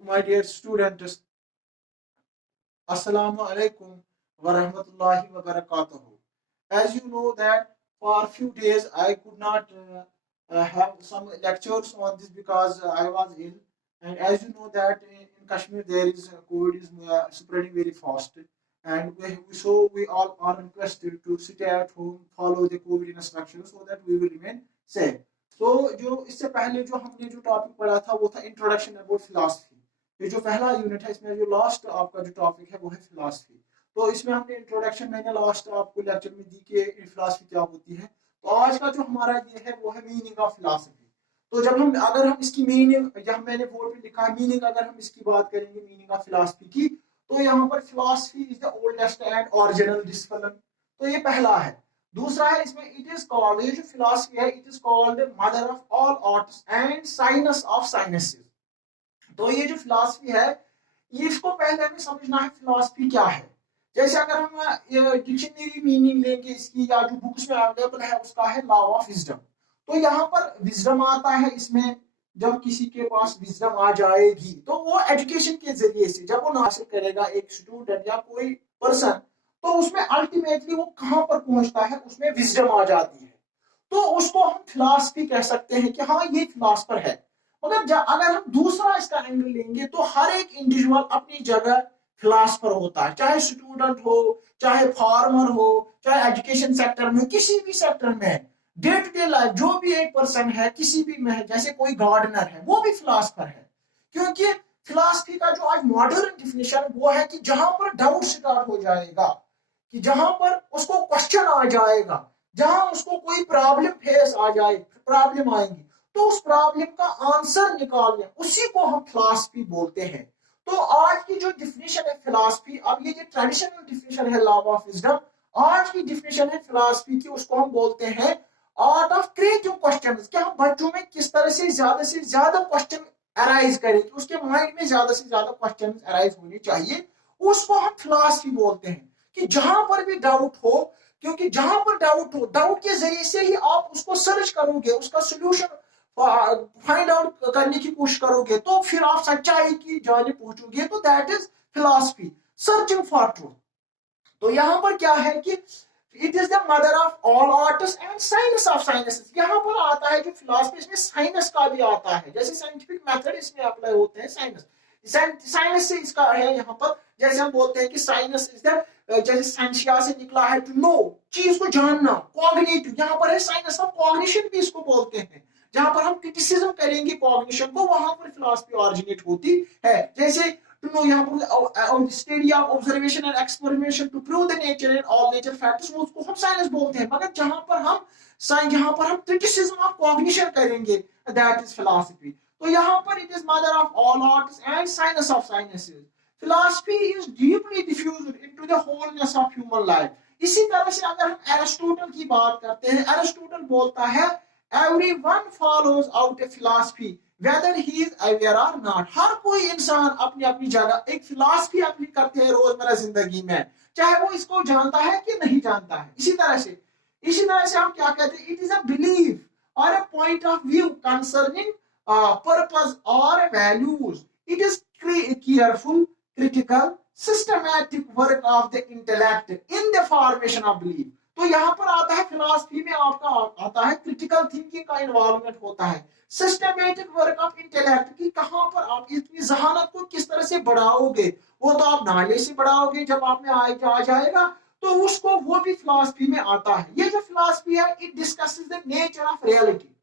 My dear students, Assalamu alaikum wa rahmatullahi wa barakatuhu. As you know that for a few days I could not have some lectures on this because I was ill. And as you know that in Kashmir there is COVID is spreading very fast. And so we all are requested to sit at home, follow the COVID instructions so that we will remain safe. So जो इससे पहले जो हमने जो topic पढ़ा था वो था इंट्रोडक्शन अबाउट फिलॉसफी। ये जो पहला यूनिट है इसमें जो लास्ट आपका जो टॉपिक है वो है फिलॉसफी। तो इसमें हमने इंट्रोडक्शन मैंने लास्ट आपको लेक्चर में दी कि फिलॉसफी क्या होती है। तो आज का जो हमारा ये है वो है मीनिंग ऑफ फिलॉसफी। तो जब हम अगर हम इसकी मीनिंग यहाँ मैंने बोर्ड पे लिखा है मीनिंग, अगर हम इसकी बात करेंगे मीनिंग ऑफ फिलॉसफी की, तो यहाँ पर philosophy is the oldest and original discipline. तो ये पहला है। दूसरा है इसमें इट इज कॉल्ड, ये जो फिलॉसफी है it is called mother of all arts and science of sciences. तो ये जो फिलॉसफी है इसको पहले हमें समझना है फिलॉसफी क्या है। जैसे अगर हम डिक्शनरी मीनिंग लेंगे इसकी या जो बुक्स में अवेलेबल है उसका है लॉ ऑफ विजडम। तो यहाँ पर विजडम आता है इसमें, जब किसी के पास विजडम आ जाएगी तो वो एजुकेशन के जरिए से जब वो हासिल करेगा एक स्टूडेंट या कोई पर्सन, तो उसमें अल्टीमेटली वो कहाँ पर पहुंचता है, उसमें विजडम आ जाती है। तो उसको हम फिलॉसफी कह सकते हैं कि हाँ ये फिलॉसफर है। मगर अगर हम दूसरा इसका एंगल लेंगे तो हर एक इंडिविजुअल अपनी जगह फिलॉसफर होता है, चाहे स्टूडेंट हो, चाहे फार्मर हो, चाहे एजुकेशन सेक्टर में, किसी भी सेक्टर में डे टू डे लाइफ जो भी एक पर्सन है किसी भी में, जैसे कोई गार्डनर है वो भी फिलॉसफर है। क्योंकि फिलॉसफी का जो आज मॉडर्न डिफिनेशन वो है कि जहां पर डाउट स्टार्ट हो जाएगा, कि जहां पर उसको क्वेश्चन आ जाएगा, जहां उसको कोई प्रॉब्लम फेस आ जाए, प्रॉब्लम आएंगी तो उस प्रॉब्लम का आंसर निकालने, उसी को हम फिलॉसफी बोलते हैं। तो आज की जो डिफिनेशन है फिलॉसफी, अब ये जो ट्रेडिशनल डिफिनेशन है लॉ ऑफ विजडम, आज की डिफिनेशन है फिलॉसफी की, उसको हम बोलते हैं आर्ट ऑफ क्रिएटिव क्वेश्चंस। कि हम बच्चों में किस तरह से ज्यादा क्वेश्चन अराइज करें, कि उसके माइंड में ज्यादा से ज्यादा क्वेश्चन अराइज होने चाहिए, उसको हम फिलॉसफी बोलते हैं। कि जहां पर भी डाउट हो, क्योंकि जहां पर डाउट हो, डाउट के जरिए से ही आप उसको सर्च करोगे, उसका सोल्यूशन फाइंड आउट करने की कोशिश करोगे, तो फिर आप सच्चाई की जाने पहुंचोगे। तो that is philosophy, searching for truth. तो यहां पर क्या है कि it is the mother of all arts and science of sciences. यहाँ पर आता है जो फिलॉसफी, इसमें साइंस का भी आता है, जैसे साइंटिफिक मेथड इसमें अप्लाई होते हैं साइंस, साइंस से इसका है यहाँ पर। जैसे हम बोलते हैं कि साइंस इज द, जैसे साइंसिया से निकला है टू नो, चीज को जानना, कॉग्निटिव, यहाँ पर है साइंस ऑफ कॉग्निशन भी इसको बोलते हैं। जहां पर हम क्रिटिसिज्म करेंगे कॉग्निशन को, वहां पर फिलॉसफी ऑरिजिनेट होती है। जैसे टू नो, यहाँ पर study of observation and experimentation to prove the nature and all nature facts, उसको हम साइंस बोलते हैं। मगर जहां पर हम क्रिटिसिज्म ऑफ कॉग्निशन करेंगे, दैट इज फिलॉसफी। तो यहाँ पर it is mother of all arts and science of sciences. Philosophy is deeply diffused into the wholeness of human life. इसी तरह से अगर हम एरिस्टोटल की बात करते हैं, एरिस्टोटल बोलता है everyone follows out a philosophy whether he is aware or not। हर कोई इंसान अपनी अपनी जगह एक फिलॉसफी अपनी करते हैं रोजमर्रा जिंदगी में, चाहे वो इसको जानता है कि नहीं जानता है। इसी तरह से हम क्या कहते हैं, इट इज अ बिलीफ और a point of view concerning purpose और values. It is careful critical systematic work of the intellect in the formation of belief. तो यहाँ पर आता है फिलॉसफी में आपका आता है क्रिटिकल थिंकिंग का इन्वॉल्वमेंट होता है, सिस्टमैटिक वर्क ऑफ इंटेलेक्ट, की कहां पर आप इतनी जहानत को किस तरह से बढ़ाओगे। वो तो आप नाले से बढ़ाओगे जब आप में आ जाएगा, तो उसको वो भी फिलॉसफी में आता है। ये जो फिलॉसफी है it discusses the nature of reality.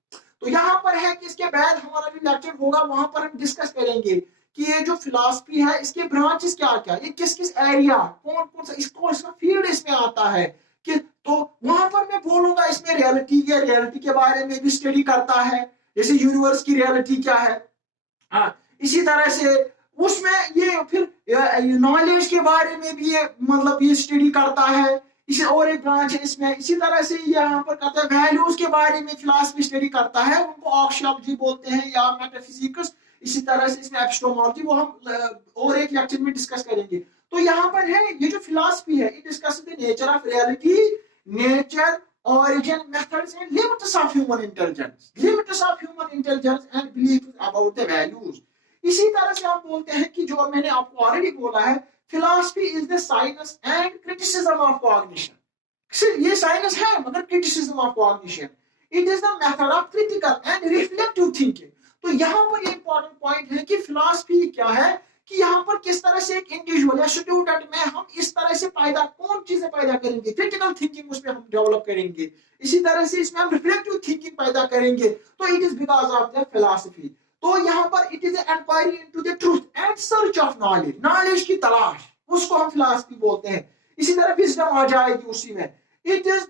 तो यहाँ पर है कि इसके बाद हमारा जो लेक्चर होगा वहां पर हम डिस्कस करेंगे कि ये जो फिलॉसफी है इसके ब्रांचेस क्या क्या, ये किस किस एरिया, कौन कौन सा इसका फील्ड इसमें आता है। कि तो वहां पर मैं बोलूंगा इसमें रियलिटी के बारे में भी स्टडी करता है, जैसे यूनिवर्स की रियलिटी क्या है। इसी तरह से उसमें ये फिर नॉलेज के बारे में भी ये मतलब ये स्टडी करता है, इसे और एक ब्रांच है इसमें। इसी तरह से यहाँ पर कहते हैं वैल्यूज के बारे में फिलॉसफी स्टडी करता है, उनको ऑक्सियोलॉजी बोलते हैं या मेटाफिजिक्स। इसी तरह से इसमें एपिस्टेमोलॉजी, वो हम और एक लेक्चर में डिस्कस करेंगे। तो यहाँ पर है ये जो फिलॉसफी है it discuss the nature of reality, nature, origin, methods and limits of human intelligence and beliefs about the values। इसी तरह से हम बोलते हैं कि जो मैंने आपको ऑलरेडी बोला है, philosophy is the science and criticism of cognition. सिर्फ ये साइंस है मगर criticism of cognition, it is the method of critical and reflective thinking. तो यहाँ पर ये इंपॉर्टेंट पॉइंट है कि फिलॉसफी क्या है, कि यहाँ पर किस तरह से एक इंडिविजुअल या स्टूडेंट में हम इस तरह से पैदा कौन चीजें पैदा करेंगे, क्रिटिकल थिंकिंग उसमें हम डेवलप करेंगे, इसी तरह से इसमें हम रिफ्लेक्टिव थिंकिंग पैदा करेंगे। तो it is because of the philosophy. तो यहाँ पर it is inquiry into the truth and search of knowledge, knowledge की तलाश, उसको हम फिलॉसफी बोलते हैं। इसी तरह विजडम आ जाएगी उसी में। It is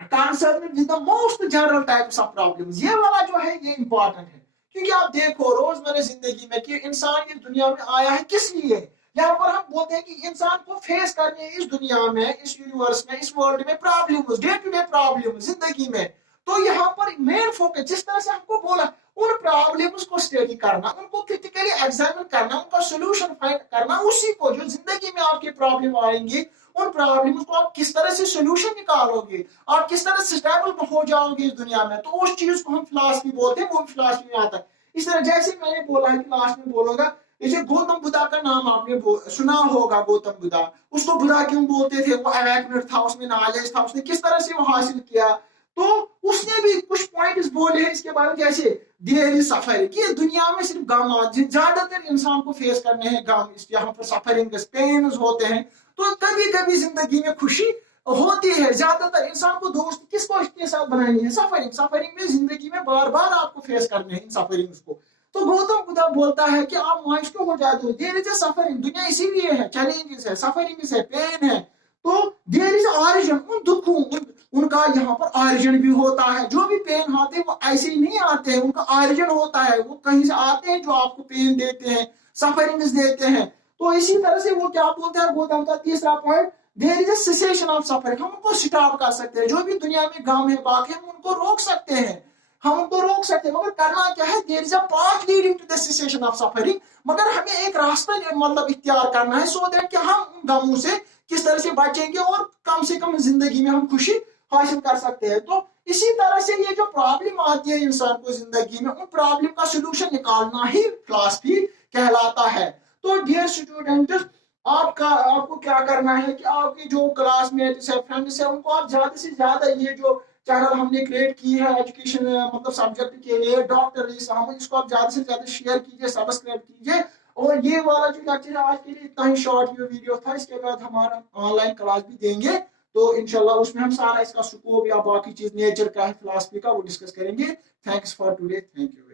concern with the most general types of problems. ये वाला जो है ये इंपॉर्टेंट है, क्योंकि आप देखो रोजमर्रा जिंदगी में कि इंसान इस दुनिया में आया है किस लिए। यहाँ पर हम बोलते हैं कि इंसान को फेस करने इस दुनिया में, इस यूनिवर्स में, इस वर्ल्ड में problems, day to day problem जिंदगी में। तो यहाँ पर मेन फोकस, जिस तरह से हमको बोला, उन प्रॉब्लम्स को स्टडी करना, उनको क्रिटिकली एग्जामिन करना, उनका सोल्यूशन फाइंड करना, उसी को जो जिंदगी में आपके प्रॉब्लम आएंगे उन प्रॉब्लम्स को आप किस तरह से सोल्यूशन निकालोगे, आप किस तरह से स्टेबल हो जाओगे इस दुनिया में, तो उस चीज को हम फिलॉसफी बोलते हैं, वो फिलॉसफी में आता है। इस तरह जैसे मैंने बोला है कि लास्ट में बोलूंगा, जैसे गौतम बुद्धा का नाम आपने सुना होगा, गौतम बुद्धा, उसको बुद्धा क्यों बोलते थे, वो अवेकनर था, उसमें नॉलेज था, उसने किस तरह से वो हासिल किया। तो उसने भी कुछ पॉइंट्स बोले हैं इसके बारे में, जैसे देयर इज सफरिंग, कि दुनिया में सिर्फ गम ज्यादातर इंसान को फेस करने हैं गम, यहाँ पर सफरिंग पेन होते हैं। तो कभी कभी जिंदगी में खुशी होती है, ज्यादातर इंसान को दोस्त किसको इसके साथ बनानी है, सफरिंग, सफरिंग में जिंदगी में बार बार आपको फेस करने हैं इन सफरिंग्स को। तो गौतम बुद्ध बोलता है कि आप मायूस क्यों हो जाते हो, देयर इज सफरिंग, दुनिया इसीलिए है, चैलेंजेस है, सफरिंग है, पेन है। तो देयर इज ऑरिजिन, उन दुखों उनका यहाँ पर ऑरिजिन भी होता है, जो भी पेन आते हैं वो ऐसे ही नहीं आते हैं, उनका ऑरिजिन होता है, वो कहीं से आते हैं जो आपको पेन देते हैं, सफरिंग्स देते हैं। तो इसी तरह से वो क्या बोलते हैं गौतम का तीसरा point, there is a cessation of suffering, हम उनको स्टॉप कर सकते हैं, जो भी दुनिया में गम है बाकी हम उनको रोक सकते हैं, हम उनको रोक सकते हैं, मगर करना क्या है, there is a path leading to the cessation of suffering, मगर हमें एक रास्ता मतलब इख्तियार करना है, सो दैट कि हम उन गमों से किस तरह से बचेंगे और कम से कम जिंदगी में हम खुशी हासिल कर सकते हैं। तो इसी तरह से ये जो प्रॉब्लम आती है इंसान को जिंदगी में, उन प्रॉब्लम का सोल्यूशन निकालना ही फिलॉसफी कहलाता है। तो डियर स्टूडेंट, आपको क्या करना है कि आपकी जो क्लासमेट्स है, फ्रेंड्स है, उनको आप ज्यादा से ज्यादा ये जो चैनल हमने क्रिएट की है एजुकेशन मतलब सब्जेक्ट के लिए, डॉक्टर हम इसको आप ज्यादा से ज्यादा शेयर कीजिए, सब्सक्राइब कीजिए। और ये वाला जो लेक्चर है आज के लिए इतना ही शॉर्ट वीडियो था, इसके बाद हमारा ऑनलाइन क्लास भी देंगे, तो इंशाल्लाह उसमें हम सारा इसका स्कोप या बाकी चीज नेचर का है, फिलॉसफी का, वो डिस्कस करेंगे। Thanks for today, thank you.